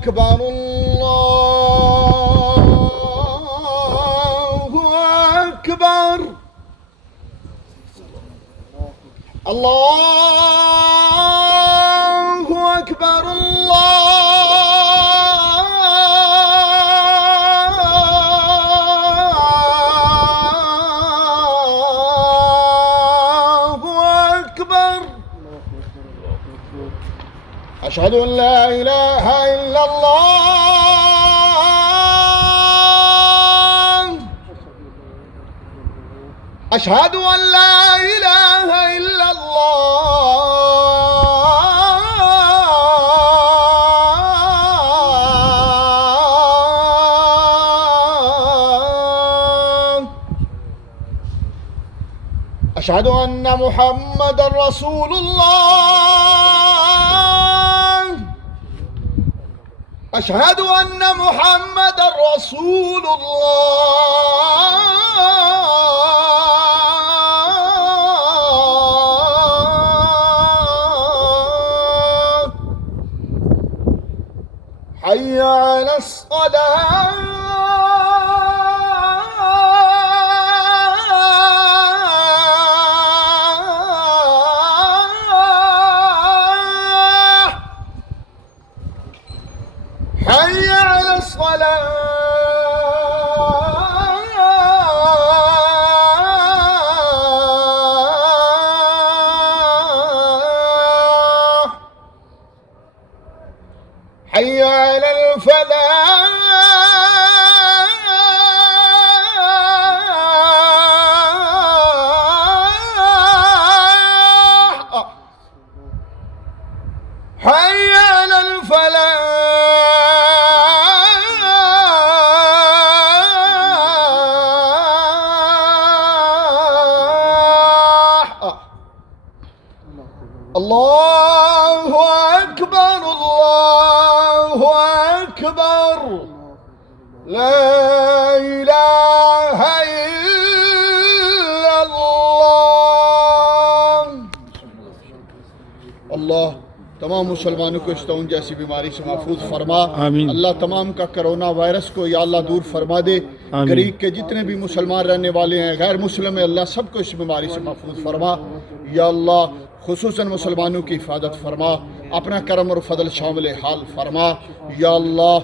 أكبر الله أكبر الله أكبر الله أكبر أشهد أن لا إله إلا الله أشهد أن لا إله إلا الله أشهد أن محمد رسول الله أشهد أن محمد رسول الله حي على الصلاة حي على الصلاة حي على الفلاح حي على الفلاح الله أكبر الله أكبر لا إله إلا الله अल्लाह तमाम मुसलमानों को इस ताउन जैसी बीमारी से महफूज फरमा। अल्लाह तमाम का कोरोना वायरस को या अल्लाह दूर फरमा दे। गरीब के जितने भी मुसलमान रहने वाले हैं, गैर मुस्लिम है, अल्लाह सबको इस बीमारी से महफूज फरमा। या अल्लाह खुसूसन मुसलमानों की हिफाजत फरमा, अपना करम और फजल शामिल हाल फरमा। या अल्लाह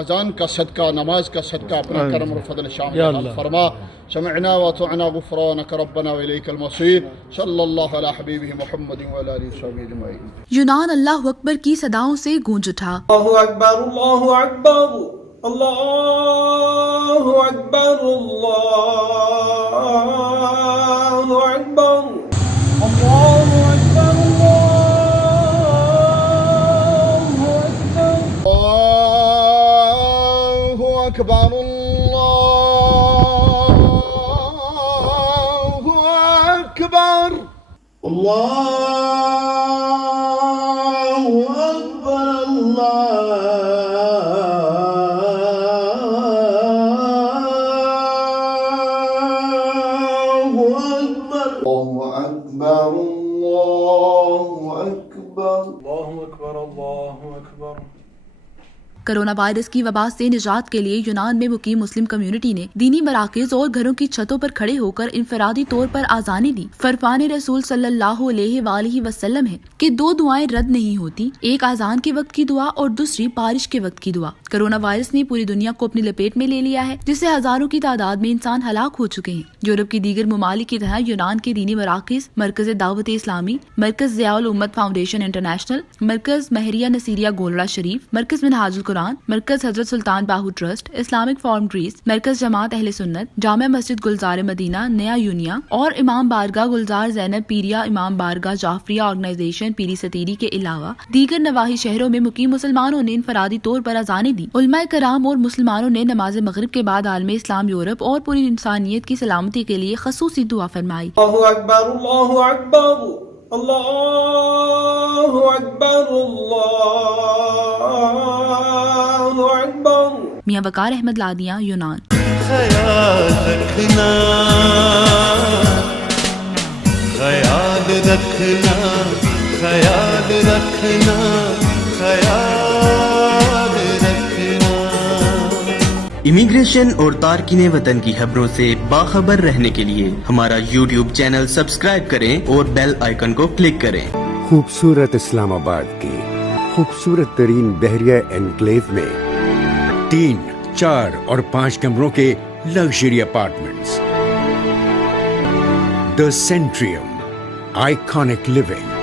अजान का सदका, नमाज का सदका, अपना करम और फजल शामिल हाल फरमा। समअना व अतअना गुफ़रानक रब्बना व इलैकल मसीर। सल्लल्लाहु अला हबीबिहि मुहम्मद व अला आलिहि व सहबिहि अजमईन। यूनान अल्लाहु अकबर की सदाओं से गूंज उठा। अल्लाहु अकबर अल्लाहु अकबर अल्लाहु अकबर अल्लाहु अकबर अल्लाहु अकबर अल्लाहु अकबर अल्लाहु अकबर अल्लाहु अकबर अल्लाहु अकबर अल्लाहु अकबर अल्लाहु अकबर अल्लाहु अकबर अल्लाहु अकबर। कोरोना वायरस की वबा से निजात के लिए यूनान में मुकीम मुस्लिम कम्युनिटी ने दीनी मराकज और घरों की छतों पर खड़े होकर इनफरादी तौर पर आज़ानें दी। फरमान रसूल सल्लल्लाहु अलैहि वसल्लम है कि दो दुआएं रद्द नहीं होती, एक आज़ान के वक्त की दुआ और दूसरी बारिश के वक्त की दुआ। कोरोना वायरस ने पूरी दुनिया को अपनी लपेट में ले लिया है, जिससे हजारों की तादाद में इंसान हलाक हो चुके हैं। यूरोप की दीगर ममालिक की तरह यूनान के दीनी मराकज मरकज दावत इस्लामी, मरकज ज़ियाउल उम्मत फाउंडेशन इंटरनेशनल, मरकज महरिया नसीरिया गोलड़ा शरीफ, मरकज मिनहाजुल कुरान, मरकज हजरत सुल्तान बाहू ट्रस्ट, इस्लामिक फॉर्म ग्रीस, मरकज जमात अहले सुन्नत, जामा मस्जिद गुलजार मदीना नया यूनिया और इमाम बारगाह गुलजार ज़ैनब पीरिया इमाम बारगाह जाफरिया ऑर्गेनाइजेशन पीरी सतीरी के अलावा दीगर नवाही शहरों में मुकीम मुसलमानों ने इनफरादी तौर पर अज़ानें दी। उलमाए कराम और मुसलमानों ने नमाज मगरिब के बाद आलम इस्लाम यूरोप और पूरी इंसानियत की सलामती के लिए खसूसी दुआ फरमाई। अल्लाहु अकबर अल्लाहु अकबर अल्लाहु अकबर अल्लाहु अकबर। मियां वकार अहमद लादिया, यूनान। ख्याल रखना, ख्याल रखना, ख्याल रखना, ख्याल इमिग्रेशन और तारकीने वतन की खबरों से बाखबर रहने के लिए हमारा YouTube चैनल सब्सक्राइब करें और बेल आइकन को क्लिक करें। खूबसूरत इस्लामाबाद की खूबसूरत तरीन बहरिया एनक्लेव में 3, 4 और 5 कमरों के luxury apartments. The Centrium, iconic living.